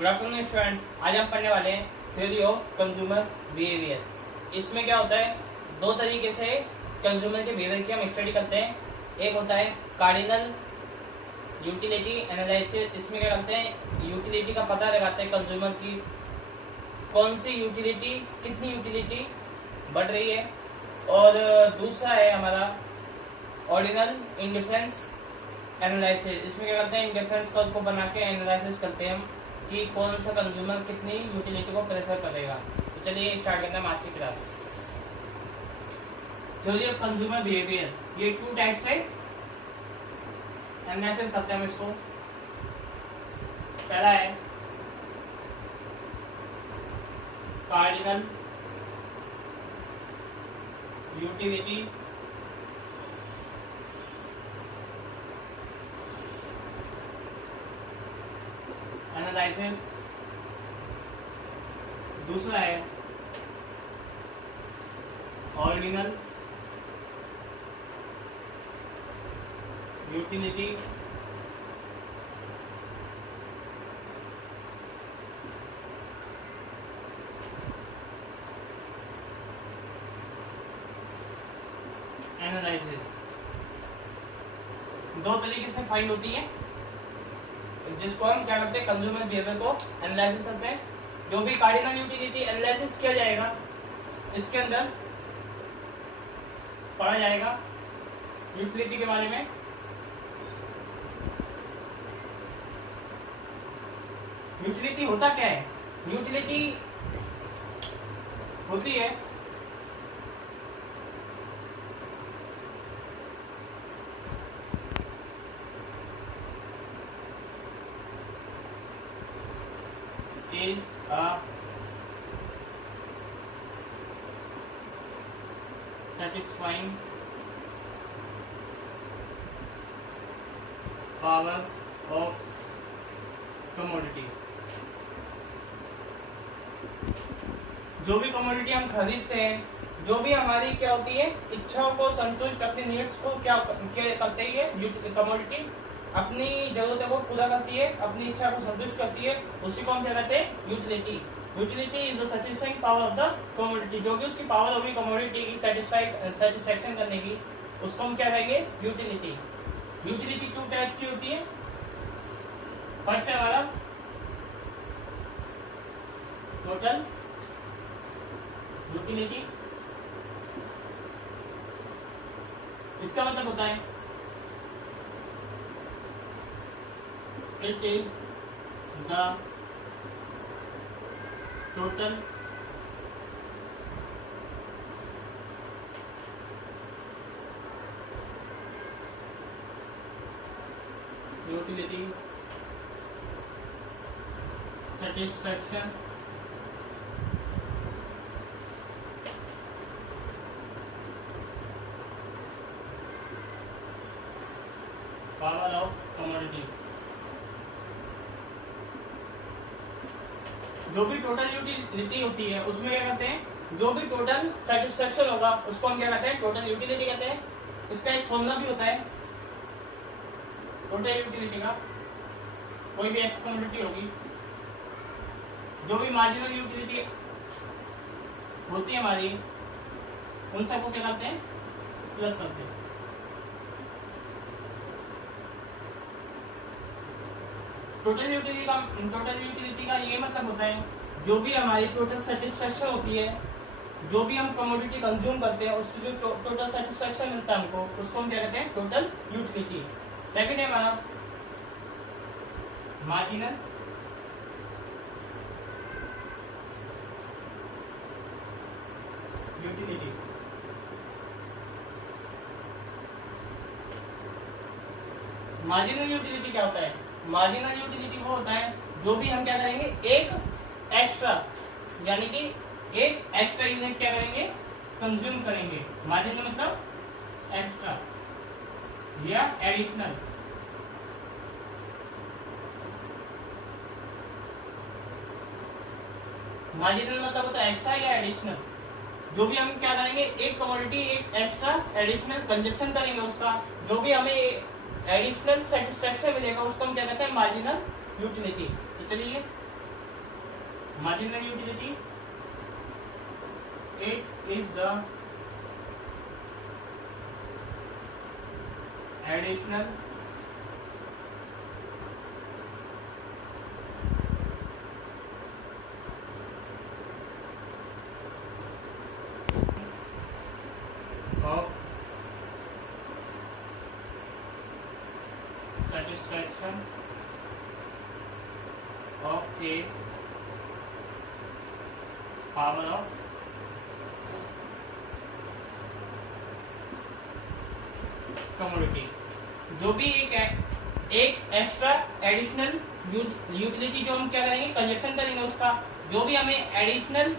Good afternoon students. आज हम पढ़ने वाले हैं थ्योरी ऑफ कंज्यूमर बिहेवियर। इसमें क्या होता है, दो तरीके से कंज्यूमर के बिहेवियर की हम स्टडी करते हैं। एक होता है कार्डिनल यूटिलिटी एनालिसिस। इसमें क्या करते हैं, यूटिलिटी का पता लगाते हैं कंज्यूमर की, कौन सी यूटिलिटी, कितनी यूटिलिटी बढ़ रही है। और दूसरा है हमारा ऑर्डिनल इंडिफरेंस एनालिसिस। इसमें क्या करते हैं, इंडिफरेंस कर्व को बना के एनालिसिस करते हैं हम कि कौन सा कंज्यूमर कितनी यूटिलिटी को प्रेफर करेगा। तो चलिए स्टार्ट करते हैं आज की class. Theory of consumer behaviour, ये टू टाइप से एनालिसिस करते हैं हम इसको। पहला है कार्डिनल यूटिलिटी एनालिसिस। दूसरा है ऑर्डिनल यूटिलिटी एनालिसिस। दो तरीके से फाइंड होती है, जिसको हम क्या करते हैं, कंज्यूमर बिहेवियर को एनालिसिस करते हैं। जो भी कार्डिनल यूटिलिटी एनालिसिस किया जाएगा, इसके अंदर पढ़ा जाएगा यूटिलिटी के बारे में। यूटिलिटी होता क्या है, यूटिलिटी होती है is a satisfying power of commodity। जो भी कमोडिटी हम खरीदते हैं, जो भी हमारी क्या होती है, इच्छाओं को संतुष्ट, अपनी नीड्स को क्या करते ही है कमोडिटी, अपनी जरूरतों को पूरा करती है, अपनी इच्छा को संतुष्ट करती है, उसी को हम क्या कहते हैं, utility. Utility is the satisfying power of the commodity. जो भी उसकी पावर होगी कमोडिटी की सेटिस्फैक्शन करने की, उसको हम क्या कहेंगे, यूटिलिटी। यूटिलिटी टू टाइप की होती है। फर्स्ट है हमारा टोटल यूटिलिटी। इसका मतलब होता है it is the total utility satisfaction power of commodity। जो भी टोटल यूटिलिटी होती है, उसमें क्या कहते हैं, जो भी टोटल सेटिस्फेक्शन होगा, उसको हम क्या कहते हैं, टोटल यूटिलिटी कहते हैं। इसका एक फॉर्मूला भी होता है टोटल यूटिलिटी का। कोई भी एक्स कमोडिटी होगी, जो भी मार्जिनल यूटिलिटी होती है हमारी, उन सबको क्या करते हैं, प्लस करते हैं। टोटल यूटिलिटी का ये मतलब होता है, जो भी हमारी टोटल सेटिस्फेक्शन होती है, जो भी हम कमोडिटी कंज्यूम करते हैं, उससे जो टोटल सेटिस्फेक्शन मिलता है हमको, उसको हम क्या कहते हैं, टोटल यूटिलिटी। सेकंड है हमारा मार्जिनल यूटिलिटी। मार्जिनल यूटिलिटी क्या होता है, मार्जिनल यूटिलिटी वो होता है जो भी हम क्या करेंगे, एक एक्स्ट्रा, यानी कि एक एक्स्ट्रा यूनिट क्या करेंगे, कंज्यूम करेंगे। मार्जिनल मतलब एक्स्ट्रा या एडिशनल। मार्जिनल मतलब होता है एक्स्ट्रा या एडिशनल। जो भी हम क्या करेंगे, एक कमोडिटी एक एक्स्ट्रा एडिशनल कंजप्शन करेंगे, उसका जो भी हमें एडिशनल सेटिस्फेक्शन मिलेगा उसको हम क्या कहते हैं, मार्जिनल यूटिलिटी। तो चलिए marginal utility, it is the additional of satisfaction of a power of commodity। जो भी एक एक्स्ट्रा एडिशनल यूटिलिटी जो हम क्या करेंगे, कंजप्शन करेंगे, उसका जो भी हमें एडिशनल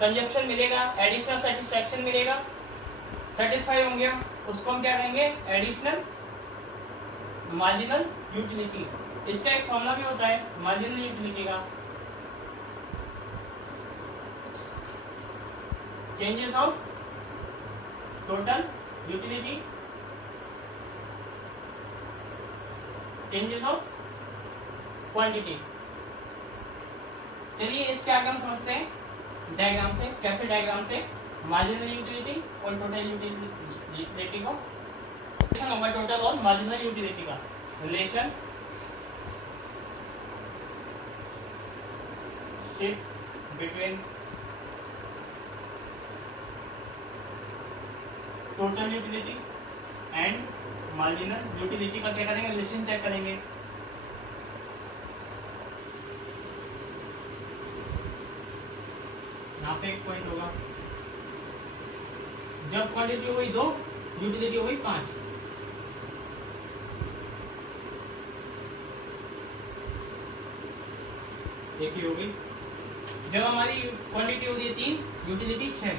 कंजप्शन मिलेगा, एडिशनल सेटिस्फैक्शन मिलेगा, सेटिस्फाई होंगे, उसको हम क्या करेंगे, एडिशनल मार्जिनल यूटिलिटी। इसका एक फॉर्मूला भी होता है मार्जिनल यूटिलिटी का, changes of total utility, changes of quantity. चलिए इसके आगे हम समझते हैं डायग्राम से। कैसे डायग्राम से मार्जिनल यूटिलिटी और टोटल यूटिलिटी को होगा, टोटल और मार्जिनल यूटिलिटी का relation ship between total utility and marginal utility का क्या करेंगे, रिलेशन चेक करेंगे। यहाँ पे एक पॉइंट होगा, जब क्वांटिटी हुई 2, यूटिलिटी हुई 5। एक ही होगी। जब हमारी क्वांटिटी हो रही है 3, यूटिलिटी 6।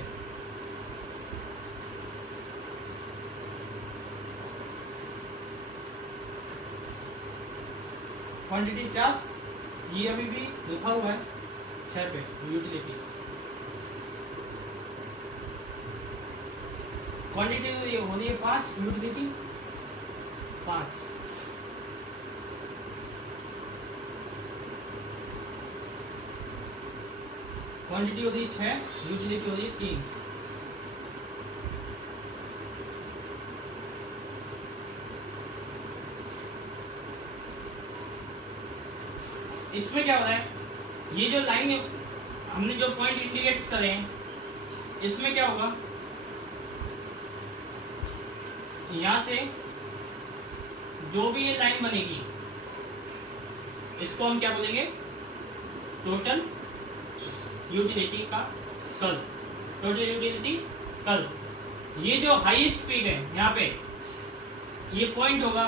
क्वांटिटी 4, ये अभी भी लिखा हुआ है 6 पे यूटिलिटी। क्वांटिटी तो ये हो रही है 5, यूटिलिटी 5। क्वांटिटी हो रही है 6, यूटिलिटी हो रही है 3। इसमें क्या हो रहा है, ये जो लाइन हमने जो पॉइंट इंडिकेट्स करे हैं, इसमें क्या होगा, यहां से जो भी ये लाइन बनेगी, इसको हम क्या बोलेंगे, टोटल यूटिलिटी का कर्व, टोटल यूटिलिटी कर्व। ये जो हाईएस्ट पीक है यहाँ पे, ये पॉइंट होगा,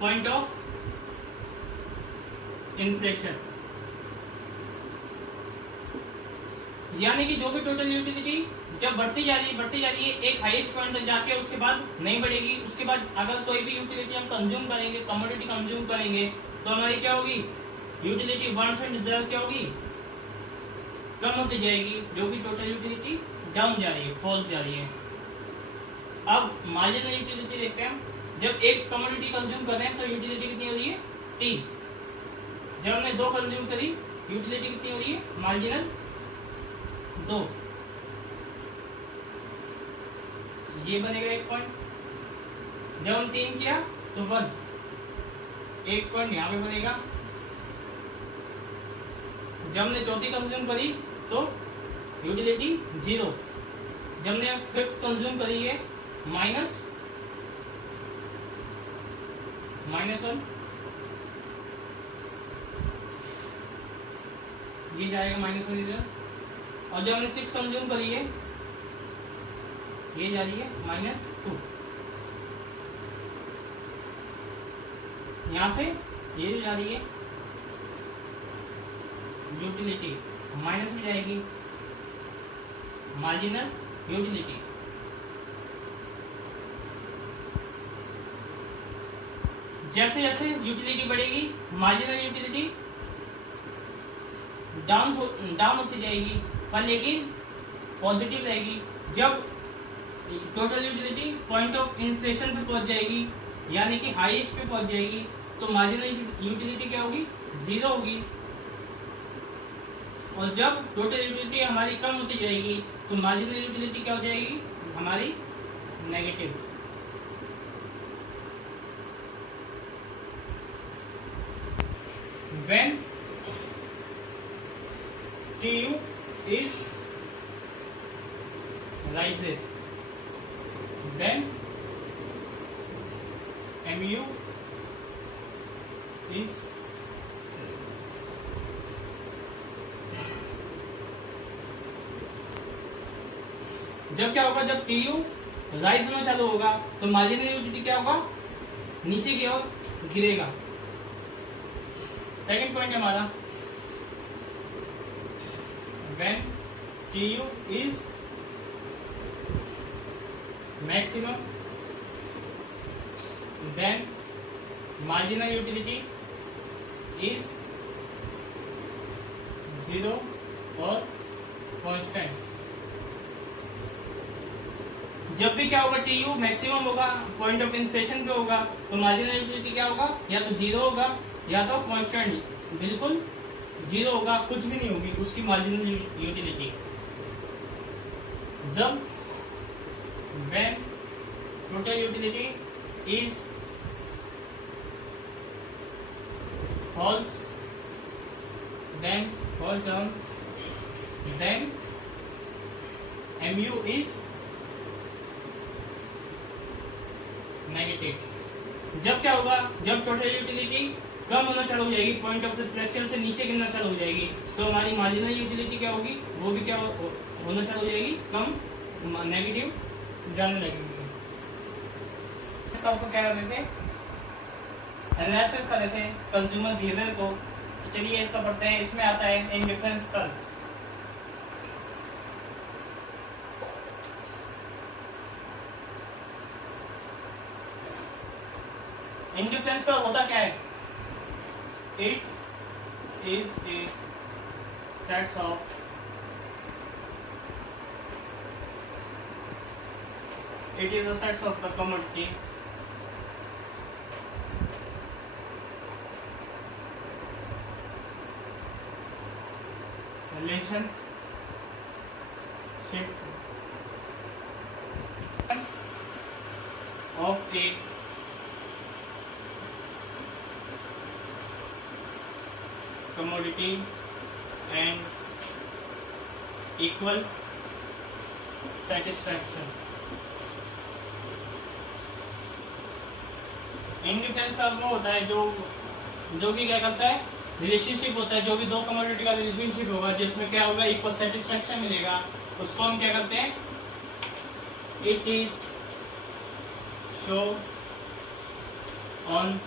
पॉइंट ऑफ इन्फ्लेशन। यानी कि जो भी टोटल यूटिलिटी जब बढ़ती जा रही है एक हाईएस्ट पॉइंट तक जाके, उसके बाद नहीं बढ़ेगी। उसके बाद अगर कोई भी यूटिलिटी हम कंज्यूम करेंगे, कमोडिटी कंज्यूम करेंगे, तो हमारी क्या होगी, यूटिलिटी वंस एंड रिजर्व क्या होगी, कम होती जाएगी, जो कि टोटल यूटिलिटी डाउन जा रही है, फॉल जा रही है। अब मार्जिनल यूटिलिटी देखते हैं। जब एक कमोडिटी कंज्यूम कर रहे हैं तो यूटिलिटी कितनी हो रही है, 3। जब हमने 2 कंज्यूम करी, यूटिलिटी कितनी हो रही है, मार्जिनल 2। ये बनेगा एक पॉइंट। जब हम 3 किया तो 1, एक पॉइंट यहाँ पे बनेगा। जब हमने चौथी कंज्यूम करी तो यूटिलिटी 0। जब हमने 5th कंज्यूम करी है, -1, ये जाएगा -1 इधर। और जब हमने 6 कंज्यूम करी है, ये जा रही है -2। यहां से ये जा रही है यूटिलिटी, माइनस में जाएगी मार्जिनल यूटिलिटी। जैसे जैसे यूटिलिटी बढ़ेगी, मार्जिनल यूटिलिटी डाउन होती जाएगी, पर लेकिन पॉजिटिव रहेगी। जब total utility point of inflation पे पहुंच जाएगी, यानी कि हाईएस्ट पे पहुंच जाएगी, तो मार्जिनल यूटिलिटी क्या होगी, 0 होगी। और जब टोटल यूटिलिटी हमारी कम होती जाएगी तो मार्जिनल यूटिलिटी क्या हो जाएगी हमारी negative. When TU is rises then MU is जब क्या होगा, जब TU राइज होना चालू होगा तो मार्जिनल यूटिलिटी क्या होगा, नीचे की ओर गिरेगा। सेकंड पॉइंट है हमारा when TU is maximum then marginal utility is 0 और constant। जब भी क्या होगा, TU मैक्सिमम होगा, पॉइंट ऑफ इंसेशन पे होगा तो मार्जिनल यूटिलिटी क्या होगा, या तो 0 होगा या तो कांस्टेंट बिल्कुल 0 होगा, कुछ भी नहीं होगी उसकी मार्जिनल यूटिलिटी। जब when total utility is false then falls down then MU is negative. जब क्या होगा, जब टोटल यूटिलिटी कम होना चालू हो जाएगी, पॉइंट ऑफ रिफ्लेक्शन से नीचे गिरना चालू हो जाएगी तो हमारी मार्जिनल यूटिलिटी क्या होगी, वो भी क्या होना चालू हो जाएगी, कम नेगेटिव जाने लगेगी। इसका आपको क्या कर रहे थे, एनालिसिस कर रहे थे कंज्यूमर बिहेवियर को। तो चलिए इसका पढ़ते हैं। इसमें आता है इंडिफरेंस कर्व। इंडिफरेंस कर्व होता क्या है, it is a sets of it is a sets of the commodity relationship of a commodity and equal satisfaction। Indifference curve वो होता है जो कि क्या करता है, रिलेशनशिप होता है, जो भी दो कमोडिटी का रिलेशनशिप होगा जिसमें क्या होगा, इक्वल सेटिस्फेक्शन मिलेगा, उसको हम क्या करते हैं, it is show on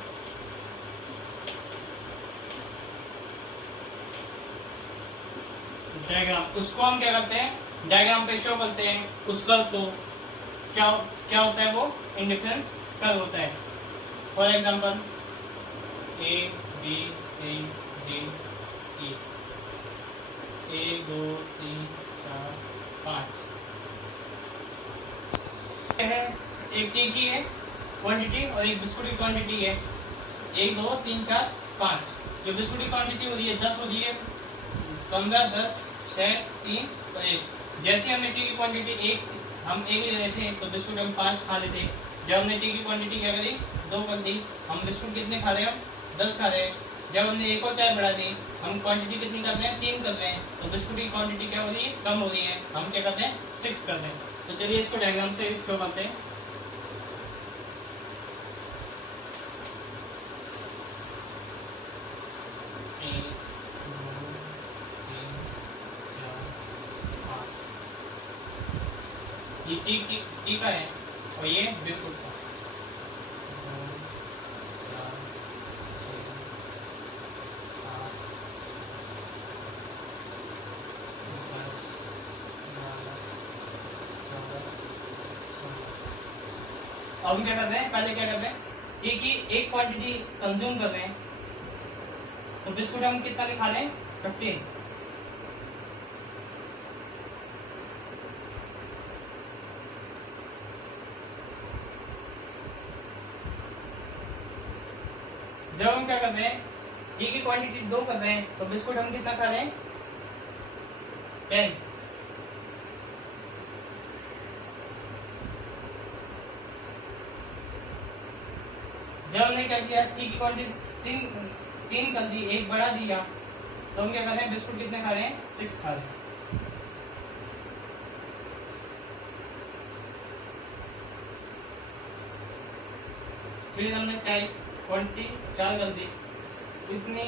diagram. उसको हम क्या करते हैं, डायग्राम पे शो करते हैं उस कर्व को। क्या होता है वो, इंडिफरेंस कर्व होता है। For example A B C D E 1 2 3 4 5 है, एक टी की है क्वांटिटी और एक बिस्कुट की क्वांटिटी है 1 2 3 4 5। जो बिस्कुट की क्वांटिटी हो रही है 10 हो रही है, 15 10 6 3 और 1। जैसे हमने टी की क्वांटिटी हम एक ले रहे थे तो बिस्कुट हम 5 खा लेते। जब हमने टी की क्वांटिटी क्या करी, 2 कर दी, हम बिस्कुट कितने खा रहे हैं, 10 खा रहे हैं। जब हमने 1 और 4 बढ़ा दी, हम क्वांटिटी कितनी कर रहे हैं, 3 कर रहे हैं, तो बिस्कुट की क्वांटिटी क्या हो रही है, कम हो रही है। हम क्या करते हैं, 6 कर रहे हैं। तो चलिए इसको डायग्राम से शो करते हैं। ये टी का है और ये बिस्कुट का। 2 4 6 8 10 11 14 16। अब हम क्या कर रहे हैं, पहले क्या कर रहे हैं, टी की एक क्वांटिटी कंज्यूम कर रहे हैं तो बिस्कुट हम कितना खा रहे हैं, 15। जब हम क्या कर रहे हैं, टी की क्वांटिटी 2 कर रहे हैं तो बिस्कुट हम कितना खा रहे हैं, 10। जब हमने क्या किया, टी की क्वांटिटी तीन कर दी, एक बढ़ा दिया, तो हम क्या कर रहे हैं, बिस्कुट कितने खा रहे हैं, 6 खा रहे हैं। फिर हमने चाय क्वांटिटी 4 कर दी, कितने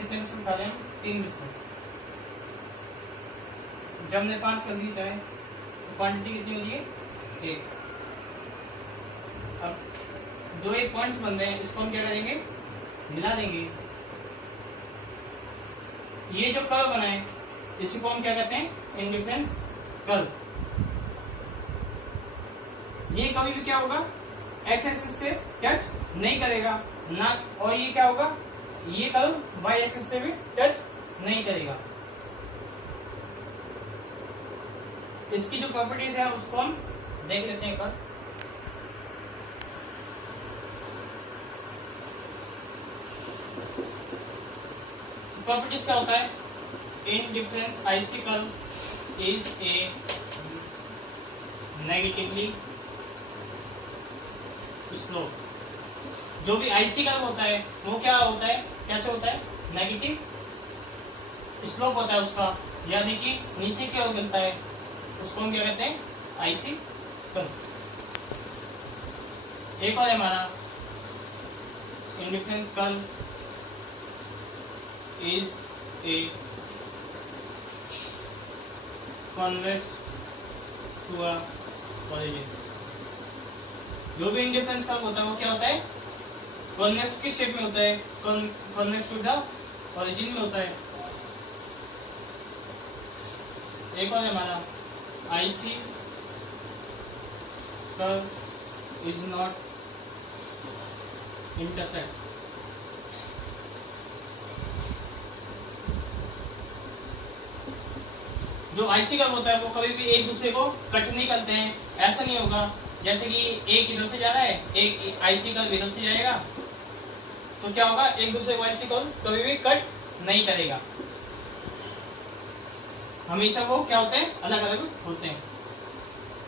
बिस्कुट खा रहे हैं, 3 बिस्कुट। जब हमने 5 कर दी चाय, तो क्वांटिटी कितनी हो रही है, 1। अब जो एक पॉइंट्स बन रहे हैं, इसको हम क्या करेंगे, मिला देंगे। ये जो कर्व बना है, इसी को हम क्या कहते हैं, इंडिफरेंस कर्व। ये कभी भी क्या होगा, एक्स एक्सिस से टच नहीं करेगा ना, और ये क्या होगा, ये कर्व वाई एक्सिस से भी टच नहीं करेगा। इसकी जो प्रॉपर्टीज है उसको हम देख लेते हैं कल। प्रॉपर्टीज क्या होता है, indifference IC curve is A negatively slope. जो भी आईसी कर्व होता है वो क्या होता है, कैसे होता है, नेगेटिव स्लोप होता है उसका, यानी कि नीचे की ओर गिरता है, उसको हम क्या कहते हैं, आईसी कर्व। एक और है हमारा indifference curve is a convex to a origin। जो भी इंडिफरेंस कर्व होता है वो क्या होता है, कॉन्वेक्स की शेप में होता है, कॉन्वेक्स टू द ओरिजिन में होता है। एक और है हमारा IC curve is not intersect. जो आईसी कर्व होता है वो कभी भी एक दूसरे को कट नहीं करते हैं, ऐसा नहीं होगा। जैसे कि एक इधर से जा रहा है, एक आईसी कर्व इधर से जाएगा, तो क्या होगा, एक दूसरे को आईसी कर्व कभी भी कट नहीं करेगा, हमेशा वो क्या होते हैं, अलग अलग होते हैं।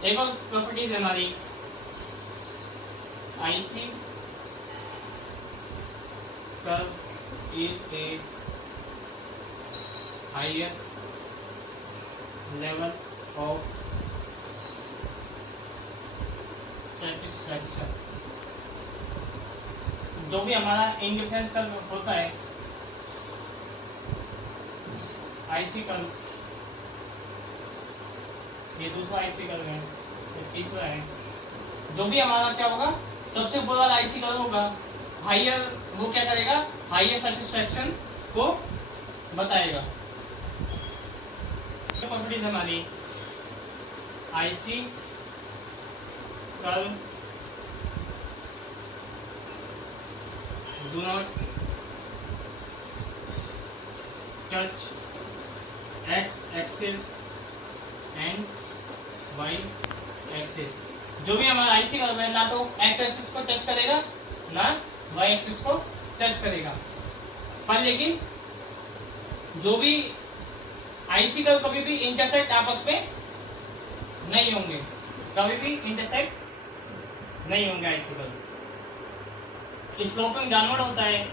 एक और प्रॉपर्टीज है हमारी IC curve is a higher level of satisfaction. जो भी हमारा इंडिफरेंस कर्व होता है, आईसी कर्व, ये दूसरा आईसी कर्व है, ये तीसरा है। जो भी हमारा क्या होगा, सबसे ऊपर वाला आईसी कर्व होगा, हायर, वो क्या करेगा, हायर सेटिस्फैक्शन को बताएगा। प्रॉपर्टीज हमारी IC curve do not touch X axis and Y axis. जो भी हमारा आईसी कर्व है, ना तो एक्स एक्सिस को टच करेगा ना वाई एक्सिस को टच करेगा, पर लेकिन जो भी आईसी कर्व कभी भी इंटरसेक्ट आपस में नहीं होंगे, कभी भी इंटरसेक्ट नहीं होंगे आईसी कर्व। स्लोपिंग डाउनवर्ड होता है,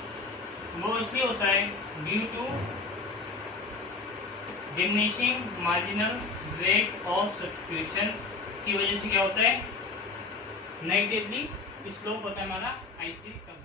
वो इसलिए होता है due to diminishing marginal rate of substitution की वजह से क्या होता है, नेगेटिवली स्लोप होता है हमारा आईसी कर्व।